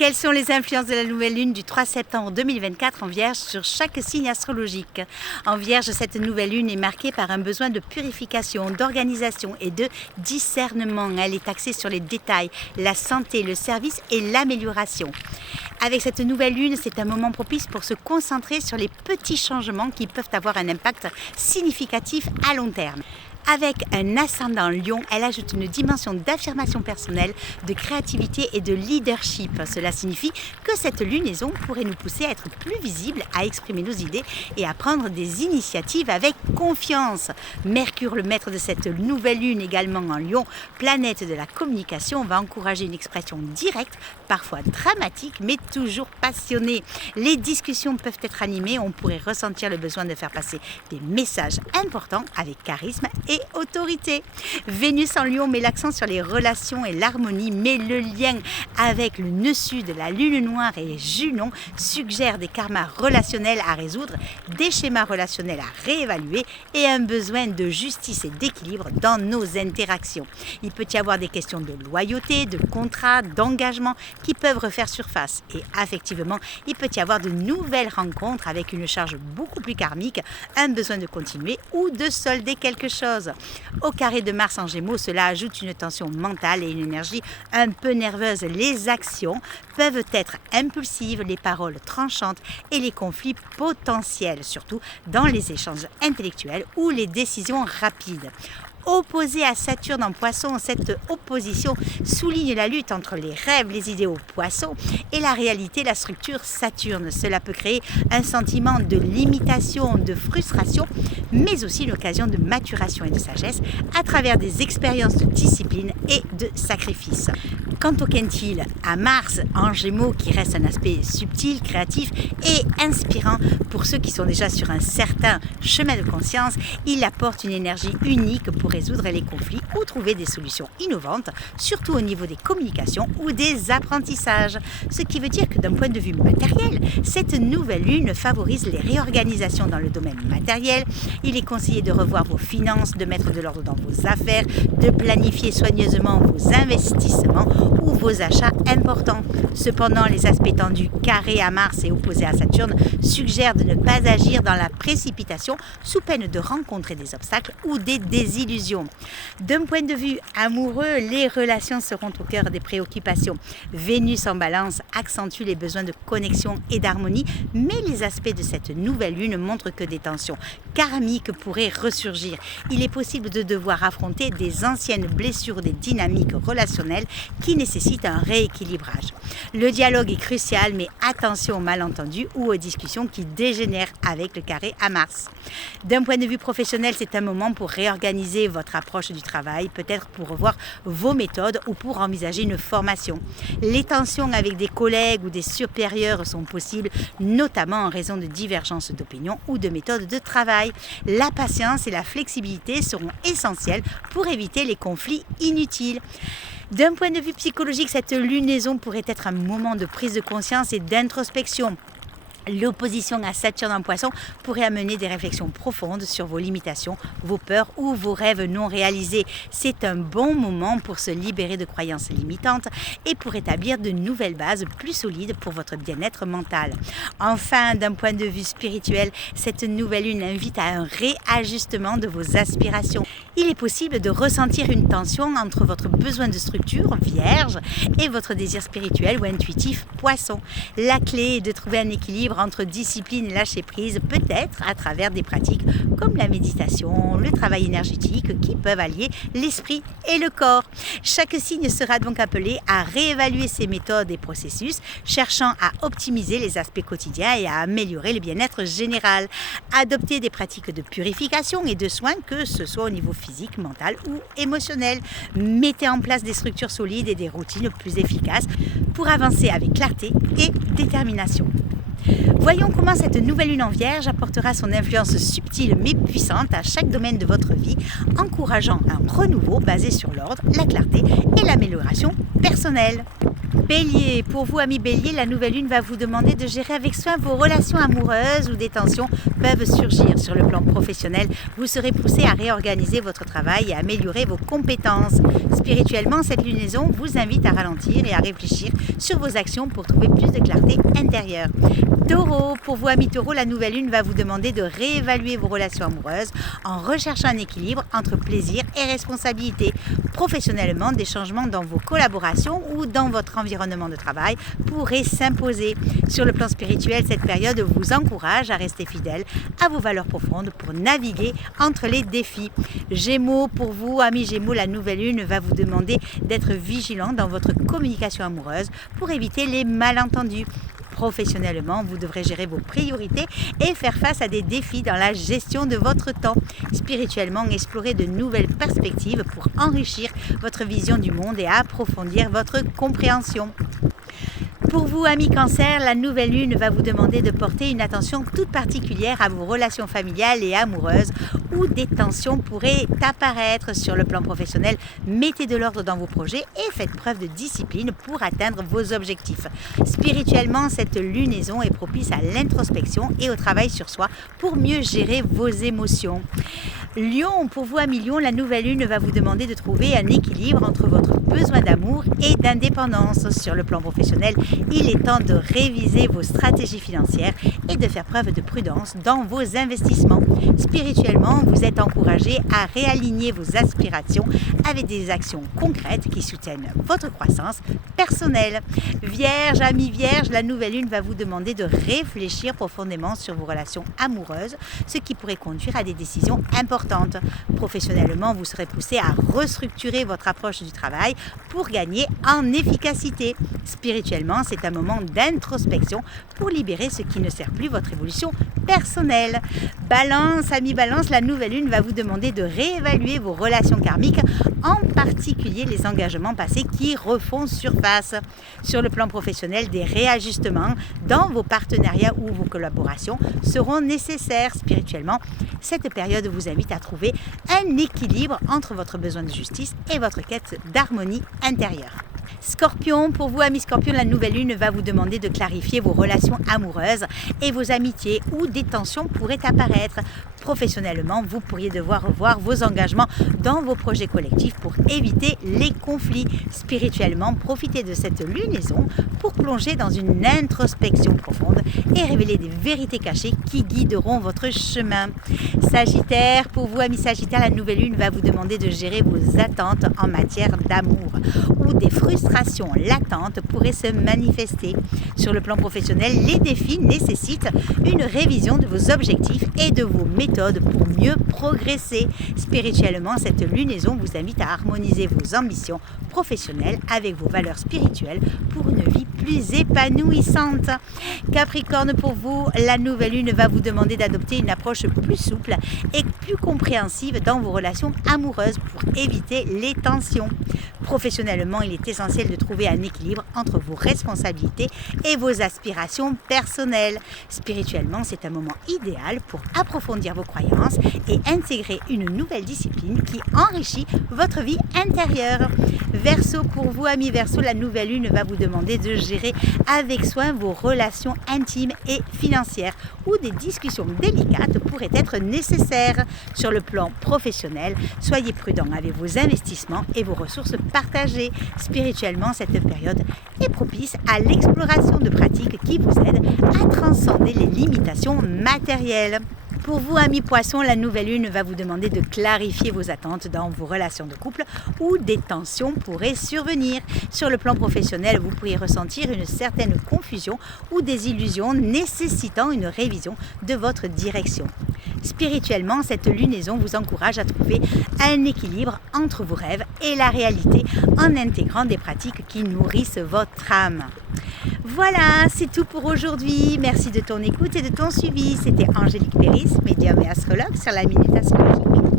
Quelles sont les influences de la nouvelle lune du 3 septembre 2024 en Vierge sur chaque signe astrologique? En Vierge, cette nouvelle lune est marquée par un besoin de purification, d'organisation et de discernement. Elle est axée sur les détails, la santé, le service et l'amélioration. Avec cette nouvelle lune, c'est un moment propice pour se concentrer sur les petits changements qui peuvent avoir un impact significatif à long terme. Avec un ascendant Lion, elle ajoute une dimension d'affirmation personnelle, de créativité et de leadership. Cela signifie que cette lunaison pourrait nous pousser à être plus visibles, à exprimer nos idées et à prendre des initiatives avec confiance. Mercure, le maître de cette nouvelle lune également en Lion, planète de la communication, va encourager une expression directe, parfois dramatique, mais toujours passionnée. Les discussions peuvent être animées, on pourrait ressentir le besoin de faire passer des messages importants avec charisme et autorité. Vénus en Lion met l'accent sur les relations et l'harmonie, mais le lien avec le nœud sud, la lune noire et Junon suggère des karmas relationnels à résoudre, des schémas relationnels à réévaluer et un besoin de justice et d'équilibre dans nos interactions. Il peut y avoir des questions de loyauté, de contrat, d'engagement qui peuvent refaire surface. Et affectivement, il peut y avoir de nouvelles rencontres avec une charge beaucoup plus karmique, un besoin de continuer ou de solder quelque chose. Au carré de Mars en Gémeaux, cela ajoute une tension mentale et une énergie un peu nerveuse. Les actions peuvent être impulsives, les paroles tranchantes et les conflits potentiels, surtout dans les échanges intellectuels ou les décisions rapides. Opposée à Saturne en Poisson, cette opposition souligne la lutte entre les rêves, les idéaux Poissons et la réalité, la structure Saturne. Cela peut créer un sentiment de limitation, de frustration, mais aussi l'occasion de maturation et de sagesse à travers des expériences de discipline et de sacrifice. Quant au quintile, à Mars en Gémeaux, qui reste un aspect subtil, créatif et inspirant pour ceux qui sont déjà sur un certain chemin de conscience, il apporte une énergie unique pour résoudre les conflits ou trouver des solutions innovantes, surtout au niveau des communications ou des apprentissages. Ce qui veut dire que d'un point de vue matériel, cette nouvelle lune favorise les réorganisations dans le domaine matériel. Il est conseillé de revoir vos finances, de mettre de l'ordre dans vos affaires, de planifier soigneusement vos investissements ou vos achats importants. Cependant, les aspects tendus carrés à Mars et opposés à Saturne suggèrent de ne pas agir dans la précipitation sous peine de rencontrer des obstacles ou des désillusions. D'un point de vue amoureux, les relations seront au cœur des préoccupations. Vénus en Balance accentue les besoins de connexion et d'harmonie, mais les aspects de cette nouvelle lune montrent que des tensions karmiques pourraient ressurgir. Il est possible de devoir affronter des anciennes blessures, des dynamiques relationnelles qui nécessitent un rééquilibrage. Le dialogue est crucial, mais attention aux malentendus ou aux discussions qui dégénèrent avec le carré à Mars. D'un point de vue professionnel, c'est un moment pour réorganiser votre approche du travail, peut-être pour revoir vos méthodes ou pour envisager une formation. Les tensions avec des collègues ou des supérieurs sont possibles, notamment en raison de divergences d'opinion ou de méthodes de travail. La patience et la flexibilité seront essentielles pour éviter les conflits inutiles. D'un point de vue psychologique, cette lunaison pourrait être un moment de prise de conscience et d'introspection. L'opposition à Saturne en Poisson pourrait amener des réflexions profondes sur vos limitations, vos peurs ou vos rêves non réalisés. C'est un bon moment pour se libérer de croyances limitantes et pour établir de nouvelles bases plus solides pour votre bien-être mental. Enfin, d'un point de vue spirituel, cette nouvelle lune invite à un réajustement de vos aspirations. Il est possible de ressentir une tension entre votre besoin de structure, Vierge, et votre désir spirituel ou intuitif, Poisson. La clé est de trouver un équilibre entre discipline et lâcher prise, peut-être à travers des pratiques comme la méditation, le travail énergétique qui peuvent allier l'esprit et le corps. Chaque signe sera donc appelé à réévaluer ses méthodes et processus, cherchant à optimiser les aspects quotidiens et à améliorer le bien-être général. Adopter des pratiques de purification et de soins, que ce soit au niveau physique, mental ou émotionnel. Mettez en place des structures solides et des routines plus efficaces pour avancer avec clarté et détermination. Voyons comment cette nouvelle lune en Vierge apportera son influence subtile mais puissante à chaque domaine de votre vie, encourageant un renouveau basé sur l'ordre, la clarté et l'amélioration personnelle. Bélier, pour vous amis Bélier, la nouvelle lune va vous demander de gérer avec soin vos relations amoureuses où des tensions peuvent surgir. Sur le plan professionnel, vous serez poussé à réorganiser votre travail et à améliorer vos compétences. Spirituellement, cette lunaison vous invite à ralentir et à réfléchir sur vos actions pour trouver plus de clarté intérieure. Taureau, pour vous amis Taureau, la nouvelle lune va vous demander de réévaluer vos relations amoureuses en recherchant un équilibre entre plaisir et responsabilité. Professionnellement, des changements dans vos collaborations ou dans votre environnement de travail pourraient s'imposer. Sur le plan spirituel, cette période vous encourage à rester fidèle à vos valeurs profondes pour naviguer entre les défis. Gémeaux, pour vous, amis Gémeaux, la nouvelle lune va vous demander d'être vigilant dans votre communication amoureuse pour éviter les malentendus. Professionnellement, vous devrez gérer vos priorités et faire face à des défis dans la gestion de votre temps. Spirituellement, explorer de nouvelles perspectives pour enrichir votre vision du monde et approfondir votre compréhension. Pour vous, amis Cancer, la nouvelle lune va vous demander de porter une attention toute particulière à vos relations familiales et amoureuses où des tensions pourraient apparaître. Sur le plan professionnel, mettez de l'ordre dans vos projets et faites preuve de discipline pour atteindre vos objectifs. Spirituellement, cette lunaison est propice à l'introspection et au travail sur soi pour mieux gérer vos émotions. Lion, pour vous, amis Lion, la nouvelle lune va vous demander de trouver un équilibre entre votre besoin d'amour et d'indépendance. Sur le plan professionnel, il est temps de réviser vos stratégies financières et de faire preuve de prudence dans vos investissements. Spirituellement, vous êtes encouragé à réaligner vos aspirations avec des actions concrètes qui soutiennent votre croissance personnelle. Vierge, amis Vierge, la nouvelle lune va vous demander de réfléchir profondément sur vos relations amoureuses, ce qui pourrait conduire à des décisions importantes. Professionnellement, vous serez poussé à restructurer votre approche du travail pour gagner en efficacité. Spirituellement, c'est un moment d'introspection pour libérer ce qui ne sert plus votre évolution personnelle. Balance, amis Balance, la nouvelle lune va vous demander de réévaluer vos relations karmiques, en particulier les engagements passés qui refont surface. Sur le plan professionnel, des réajustements dans vos partenariats ou vos collaborations seront nécessaires. Spirituellement, cette période vous invite à trouver un équilibre entre votre besoin de justice et votre quête d'harmonie intérieure. Scorpion, pour vous, amis Scorpion, la nouvelle lune va vous demander de clarifier vos relations amoureuses et vos amitiés où des tensions pourraient apparaître. Professionnellement, vous pourriez devoir revoir vos engagements dans vos projets collectifs pour éviter les conflits. Spirituellement, profitez de cette lunaison pour plonger dans une introspection profonde et révéler des vérités cachées qui guideront votre chemin. Sagittaire, pour vous, amis Sagittaire, la nouvelle lune va vous demander de gérer vos attentes en matière d'amour où des frustrations latentes pourraient se manifester. Sur le plan professionnel, les défis nécessitent une révision de vos objectifs et de vos méthodes pour mieux progresser. Spirituellement, cette lunaison vous invite à harmoniser vos ambitions professionnelles avec vos valeurs spirituelles pour une vie plus épanouissante. Capricorne, pour vous, la nouvelle lune va vous demander d'adopter une approche plus souple et plus compréhensive dans vos relations amoureuses pour éviter les tensions. Professionnellement, il est essentiel de trouver un équilibre entre vos responsabilités et vos aspirations personnelles. Spirituellement, c'est un moment idéal pour approfondir vos croyances et intégrer une nouvelle discipline qui enrichit votre vie intérieure. Verseau, pour vous, amis Verseau, la nouvelle lune va vous demander de gérer avec soin vos relations intimes et financières où des discussions délicates pourraient être nécessaires. Sur le plan professionnel, soyez prudent avec vos investissements et vos ressources partagées. Spirituellement, cette période est propice à l'exploration de pratiques qui vous aident à transcender les limitations matérielles. Pour vous, amis Poissons, la nouvelle lune va vous demander de clarifier vos attentes dans vos relations de couple où des tensions pourraient survenir. Sur le plan professionnel, vous pourriez ressentir une certaine confusion ou des illusions nécessitant une révision de votre direction. Spirituellement, cette lunaison vous encourage à trouver un équilibre entre vos rêves et la réalité en intégrant des pratiques qui nourrissent votre âme. Voilà, c'est tout pour aujourd'hui. Merci de ton écoute et de ton suivi. C'était Angélique Péris, médium et astrologue sur la Minute Astrologique.